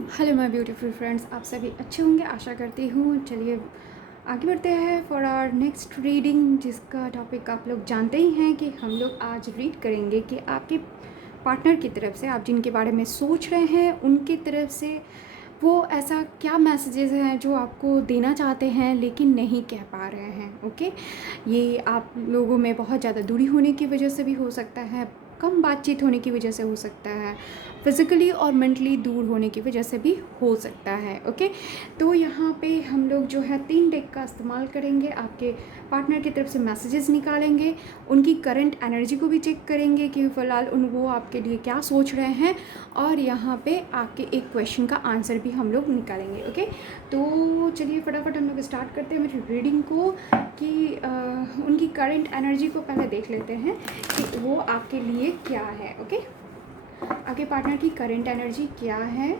Hello my beautiful friends, आप सभी अच्छे होंगे आशा करती हूँ। चलिए आगे बढ़ते हैं फॉर आवर नेक्स्ट रीडिंग, जिसका टॉपिक आप लोग जानते ही हैं कि हम लोग आज रीड करेंगे कि आपके पार्टनर की तरफ से, आप जिनके बारे में सोच रहे हैं उनकी तरफ से वो ऐसा क्या मैसेजेस हैं जो आपको देना चाहते हैं लेकिन नहीं कह पा रहे हैं। ओके, ये आप लोगों में बहुत ज़्यादा दूरी होने की वजह से भी हो सकता है, कम बातचीत होने की वजह से हो सकता है, फिज़िकली और मेंटली दूर होने की वजह से भी हो सकता है। ओके, तो यहाँ पे हम लोग जो है 3 डेक का इस्तेमाल करेंगे, आपके पार्टनर की तरफ से मैसेजेस निकालेंगे, उनकी करंट एनर्जी को भी चेक करेंगे कि फ़िलहाल वो आपके लिए क्या सोच रहे हैं, और यहाँ पे आपके एक क्वेश्चन का आंसर भी हम लोग निकालेंगे। ओके, तो चलिए फटाफट हम लोग स्टार्ट करते हैं मेरी रीडिंग को कि उनकी करंट एनर्जी को पहले देख लेते हैं कि वो आपके लिए क्या है। ओके, आपके पार्टनर की करंट एनर्जी क्या है।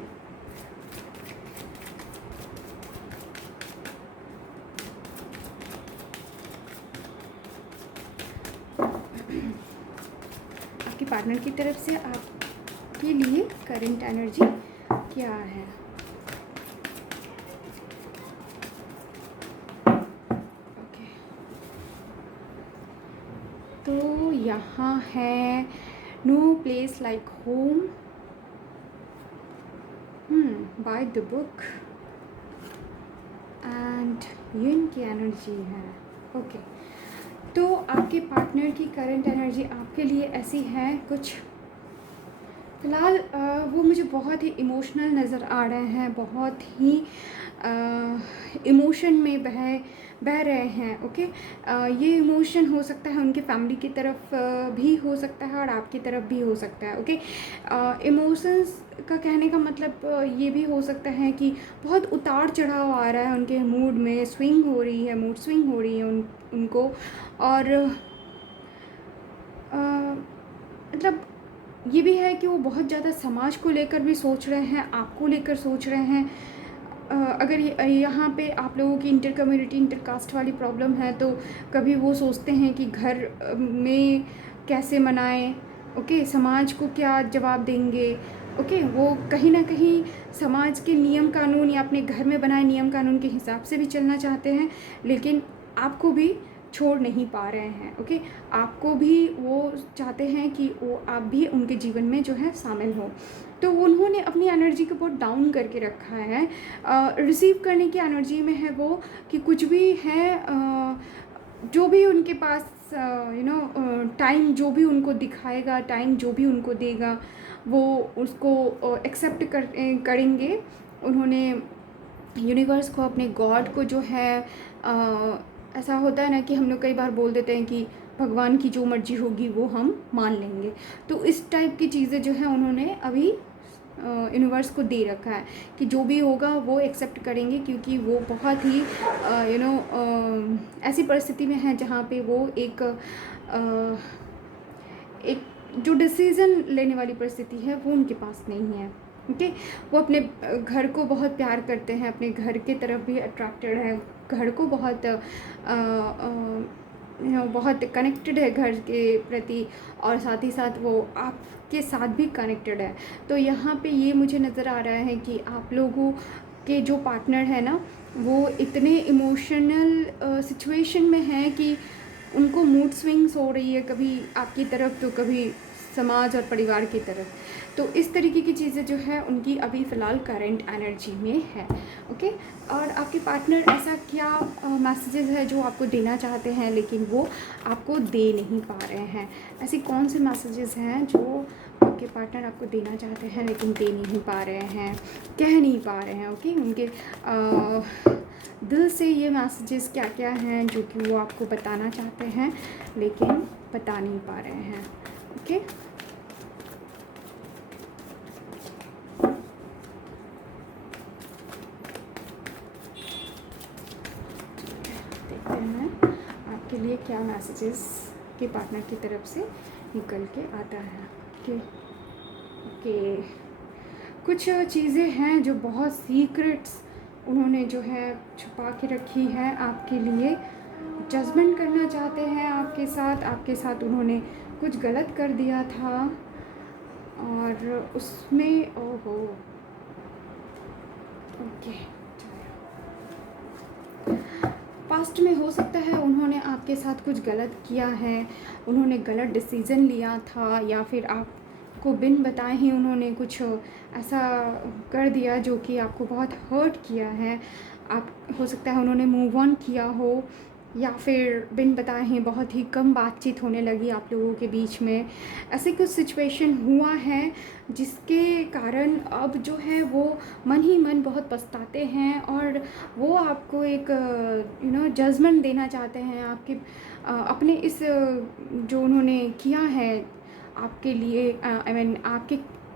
आपके पार्टनर की तरफ से आपके लिए करंट एनर्जी क्या है। ओके, तो यहाँ है no place like home, by the book, and ये इनकी एनर्जी है। ओके, तो आपके पार्टनर की करंट एनर्जी आपके लिए ऐसी है कुछ। फ़िलहाल वो मुझे बहुत ही इमोशनल नज़र आ रहे हैं, बहुत ही इमोशन में बह रहे हैं। ओके, ये इमोशन हो सकता है उनके फैमिली की तरफ भी हो सकता है और आपकी तरफ भी हो सकता है। ओके, इमोशंस का कहने का मतलब ये भी हो सकता है कि बहुत उतार चढ़ाव आ रहा है उनके मूड में, स्विंग हो रही है, मूड स्विंग हो रही है उनको। और मतलब ये भी है कि वो बहुत ज़्यादा समाज को लेकर भी सोच रहे हैं, आपको लेकर सोच रहे हैं। अगर यहाँ पे आप लोगों की इंटर कम्युनिटी इंटर कास्ट वाली प्रॉब्लम है तो कभी वो सोचते हैं कि घर में कैसे मनाएं। ओके, समाज को क्या जवाब देंगे। ओके, वो कहीं ना कहीं समाज के नियम कानून या अपने घर में बनाए नियम कानून के हिसाब से भी चलना चाहते हैं, लेकिन आपको भी छोड़ नहीं पा रहे हैं। ओके, आपको भी वो चाहते हैं कि वो आप भी उनके जीवन में जो है शामिल हो। तो उन्होंने अपनी एनर्जी को बहुत डाउन करके रखा है। रिसीव करने की एनर्जी में है वो कि कुछ भी है, जो भी उनके पास टाइम जो भी उनको दिखाएगा, टाइम जो भी उनको देगा, वो उसको एक्सेप्ट करेंगे। उन्होंने यूनिवर्स को, अपने गॉड को जो है, ऐसा होता है ना कि हम लोग कई बार बोल देते हैं कि भगवान की जो मर्जी होगी वो हम मान लेंगे। तो इस टाइप की चीज़ें जो है उन्होंने अभी यूनिवर्स को दे रखा है कि जो भी होगा वो एक्सेप्ट करेंगे, क्योंकि वो बहुत ही ऐसी परिस्थिति में है जहाँ पे वो एक जो डिसीज़न लेने वाली परिस्थिति है वो उनके पास नहीं है। ओके, वो अपने घर को बहुत प्यार करते हैं, अपने घर के तरफ भी अट्रैक्टेड है, घर को बहुत बहुत कनेक्टेड है घर के प्रति, और साथ ही साथ वो आपके साथ भी कनेक्टेड है। तो यहाँ पे ये मुझे नज़र आ रहा है कि आप लोगों के जो पार्टनर है ना, वो इतने इमोशनल सिचुएशन में हैं कि उनको मूड स्विंग्स हो रही है, कभी आपकी तरफ तो कभी समाज और परिवार की तरफ। तो इस तरीके की चीज़ें जो है उनकी अभी फ़िलहाल करंट एनर्जी में है। ओके, और आपके पार्टनर ऐसा क्या मैसेजेस है जो आपको देना चाहते हैं लेकिन वो आपको दे नहीं पा रहे हैं। ऐसी कौन से मैसेजेस हैं जो आपके पार्टनर आपको देना चाहते हैं लेकिन दे नहीं पा रहे हैं, कह नहीं पा रहे हैं। ओके, उनके दिल से ये मैसेजेस क्या क्या हैं जो कि वो आपको बताना चाहते हैं लेकिन बता नहीं पा रहे हैं। ओके, देखते हैं आपके लिए क्या मैसेजेस के पार्टनर की तरफ से निकल के आता है। ओके ओके, कुछ चीज़ें हैं जो बहुत सीक्रेट्स उन्होंने जो है छुपा के रखी है आपके लिए। जजमेंट करना चाहते हैं आपके साथ उन्होंने कुछ गलत कर दिया था, और उसमें ओहो, ओके, पास्ट में हो सकता है उन्होंने आपके साथ कुछ गलत किया है, उन्होंने गलत डिसीज़न लिया था, या फिर आपको बिन बताए ही उन्होंने कुछ ऐसा कर दिया जो कि आपको बहुत हर्ट किया है। आप हो सकता है उन्होंने मूव ऑन किया हो, या फिर बिन बताए ही बहुत ही कम बातचीत होने लगी आप लोगों के बीच में। ऐसे कुछ सिचुएशन हुआ है जिसके कारण अब जो है वो मन ही मन बहुत पछताते हैं, और वो आपको एक जजमेंट देना चाहते हैं आपके अपने इस जो उन्होंने किया है आपके लिए, आई मीन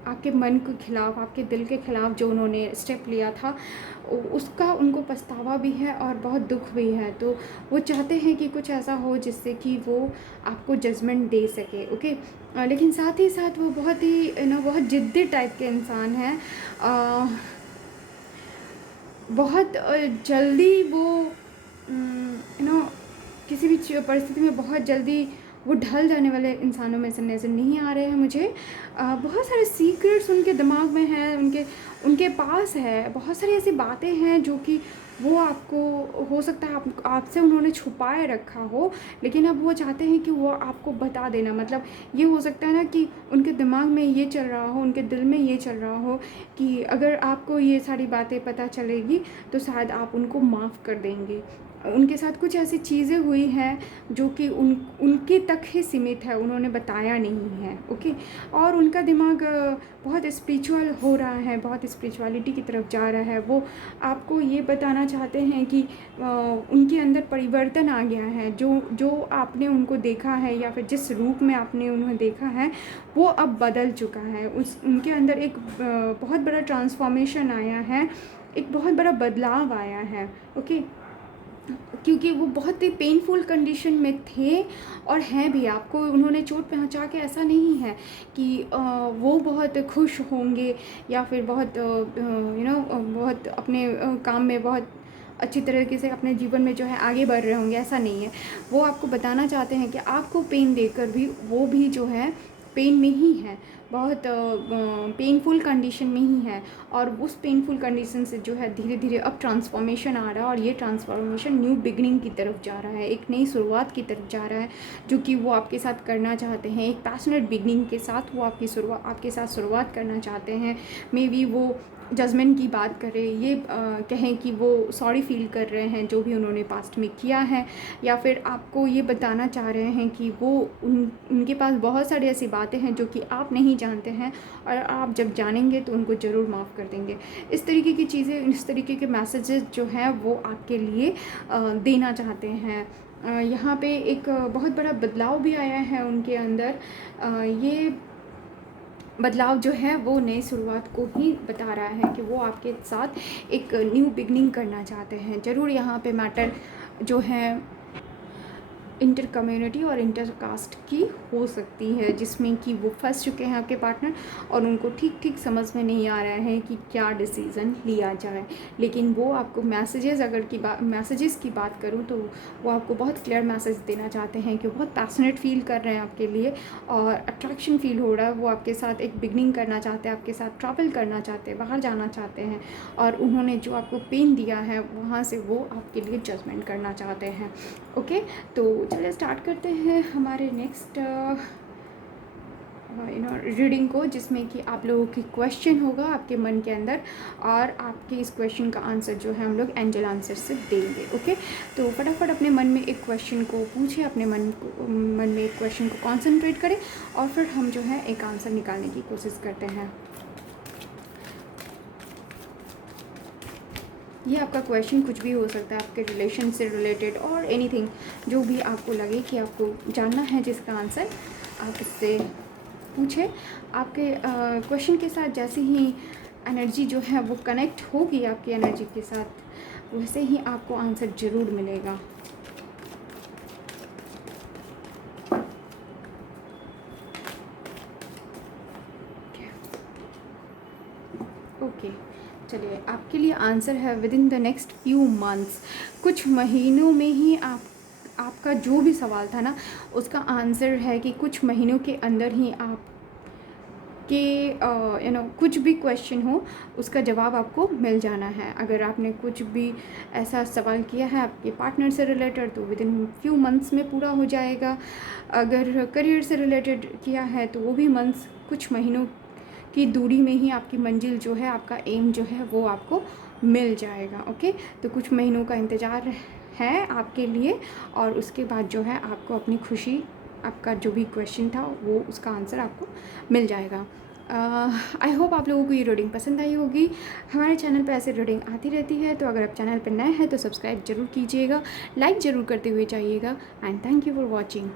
आपके मन के खिलाफ, आपके दिल के खिलाफ जो उन्होंने स्टेप लिया था, उसका उनको पछतावा भी है और बहुत दुख भी है। तो वो चाहते हैं कि कुछ ऐसा हो जिससे कि वो आपको जजमेंट दे सके। ओके, लेकिन साथ ही साथ वो बहुत ही बहुत ज़िद्दी टाइप के इंसान हैं। बहुत जल्दी वो किसी भी परिस्थिति में बहुत जल्दी वो ढल जाने वाले इंसानों में से नज़र नहीं आ रहे हैं मुझे। बहुत सारे सीक्रेट्स उनके दिमाग में हैं, उनके पास है, बहुत सारी ऐसी बातें हैं जो कि वो आपको हो सकता है आपसे उन्होंने छुपाए रखा हो, लेकिन अब वो चाहते हैं कि वो आपको बता देना। मतलब ये हो सकता है ना कि उनके दिमाग में ये चल रहा हो, उनके दिल में ये चल रहा हो कि अगर आपको ये सारी बातें पता चलेगी तो शायद आप उनको माफ़ कर देंगे। उनके साथ कुछ ऐसी चीज़ें हुई हैं जो कि उनके तक ही सीमित है, उन्होंने बताया नहीं है। ओके, और उनका दिमाग बहुत स्पिरिचुअल हो रहा है, बहुत स्पिरिचुअलिटी की तरफ जा रहा है। वो आपको ये बताना चाहते हैं कि उनके अंदर परिवर्तन आ गया है। जो आपने उनको देखा है या फिर जिस रूप में आपने उन्हें देखा है वो अब बदल चुका है। उनके अंदर एक बहुत बड़ा ट्रांसफॉर्मेशन आया है, एक बहुत बड़ा बदलाव आया है। ओके, क्योंकि वो बहुत ही पेनफुल कंडीशन में थे और हैं भी। आपको उन्होंने चोट पहुंचा के ऐसा नहीं है कि वो बहुत खुश होंगे या फिर बहुत बहुत अपने काम में बहुत अच्छी तरीके से अपने जीवन में जो है आगे बढ़ रहे होंगे, ऐसा नहीं है। वो आपको बताना चाहते हैं कि आपको पेन देकर भी वो भी जो है पेन में ही है, बहुत पेनफुल कंडीशन में ही है, और उस पेनफुल कंडीशन से जो है धीरे धीरे अब ट्रांसफॉर्मेशन आ रहा है, और ये ट्रांसफॉर्मेशन न्यू बिगनिंग की तरफ जा रहा है, एक नई शुरुआत की तरफ जा रहा है, जो कि वो आपके साथ करना चाहते हैं। एक पैशनेट बिगनिंग के साथ वो आपके साथ शुरुआत करना चाहते हैं। मे बी वो जजमेंट की बात करें, ये कहें कि वो सॉरी फील कर रहे हैं जो भी उन्होंने पास्ट में किया है, या फिर आपको ये बताना चाह रहे हैं कि वो उनके पास बहुत सारी ऐसी बातें हैं जो कि आप नहीं जानते हैं, और आप जब जानेंगे तो उनको ज़रूर माफ़ कर देंगे। इस तरीके की चीज़ें, इस तरीके के मैसेजेस जो हैं वो आपके लिए देना चाहते हैं। यहाँ पे एक बहुत बड़ा बदलाव भी आया है उनके अंदर। ये बदलाव जो है वो नई शुरुआत को ही बता रहा है कि वो आपके साथ एक न्यू बिगनिंग करना चाहते हैं। ज़रूर यहाँ पे मैटर जो है इंटर कम्युनिटी और इंटर कास्ट की हो सकती है, जिसमें कि वो फंस चुके हैं आपके पार्टनर, और उनको ठीक समझ में नहीं आ रहा है कि क्या डिसीज़न लिया जाए। लेकिन वो आपको मैसेजेस की बात करूँ तो वो आपको बहुत क्लियर मैसेज देना चाहते हैं कि वो बहुत पैशनेट फील कर रहे हैं आपके लिए, और अट्रैक्शन फील हो रहा है। वो आपके साथ एक बिगनिंग करना चाहते हैं, आपके साथ ट्रैवल करना चाहते हैं, बाहर जाना चाहते हैं, और उन्होंने जो आपको पेन दिया है वहाँ से वो आपके लिए जजमेंट करना चाहते हैं। ओके, तो चलिए स्टार्ट करते हैं हमारे नेक्स्ट रीडिंग को, जिसमें कि आप लोगों की क्वेश्चन होगा आपके मन के अंदर, और आपके इस क्वेश्चन का आंसर जो है हम लोग एंजल आंसर से देंगे। ओके, तो फटाफट अपने मन में एक क्वेश्चन को पूछें, अपने मन में एक क्वेश्चन को कॉन्सेंट्रेट करें, और फिर हम जो है एक आंसर निकालने की कोशिश करते हैं। ये आपका क्वेश्चन कुछ भी हो सकता है, आपके रिलेशन से रिलेटेड और एनीथिंग, जो भी आपको लगे कि आपको जानना है जिसका आंसर, आप इससे पूछें। आपके क्वेश्चन के साथ जैसे ही एनर्जी जो है वो कनेक्ट होगी आपकी एनर्जी के साथ, वैसे ही आपको आंसर ज़रूर मिलेगा। ओके, चलिए आपके लिए आंसर है with in the next few months. कुछ महीनों में ही आपका जो भी सवाल था ना, उसका आंसर है कि कुछ महीनों के अंदर ही आप कि कुछ भी क्वेश्चन हो उसका जवाब आपको मिल जाना है। अगर आपने कुछ भी ऐसा सवाल किया है आपके पार्टनर से रिलेटेड तो विद इन फ्यू मंथ्स में पूरा हो जाएगा। अगर करियर से रिलेटेड किया है तो वो भी मंथ्स, कुछ महीनों की दूरी में ही आपकी मंजिल जो है, आपका एम जो है वो आपको मिल जाएगा। ओके, तो कुछ महीनों का इंतज़ार है आपके लिए और उसके बाद जो है आपको अपनी खुशी, आपका जो भी क्वेश्चन था वो उसका आंसर आपको मिल जाएगा। आई होप आप लोगों को ये रीडिंग पसंद आई होगी। हमारे चैनल पे ऐसे रीडिंग आती रहती है, तो अगर आप चैनल पर नए हैं तो सब्सक्राइब ज़रूर कीजिएगा, लाइक ज़रूर करते हुए जाइएगा। And thank you for watching.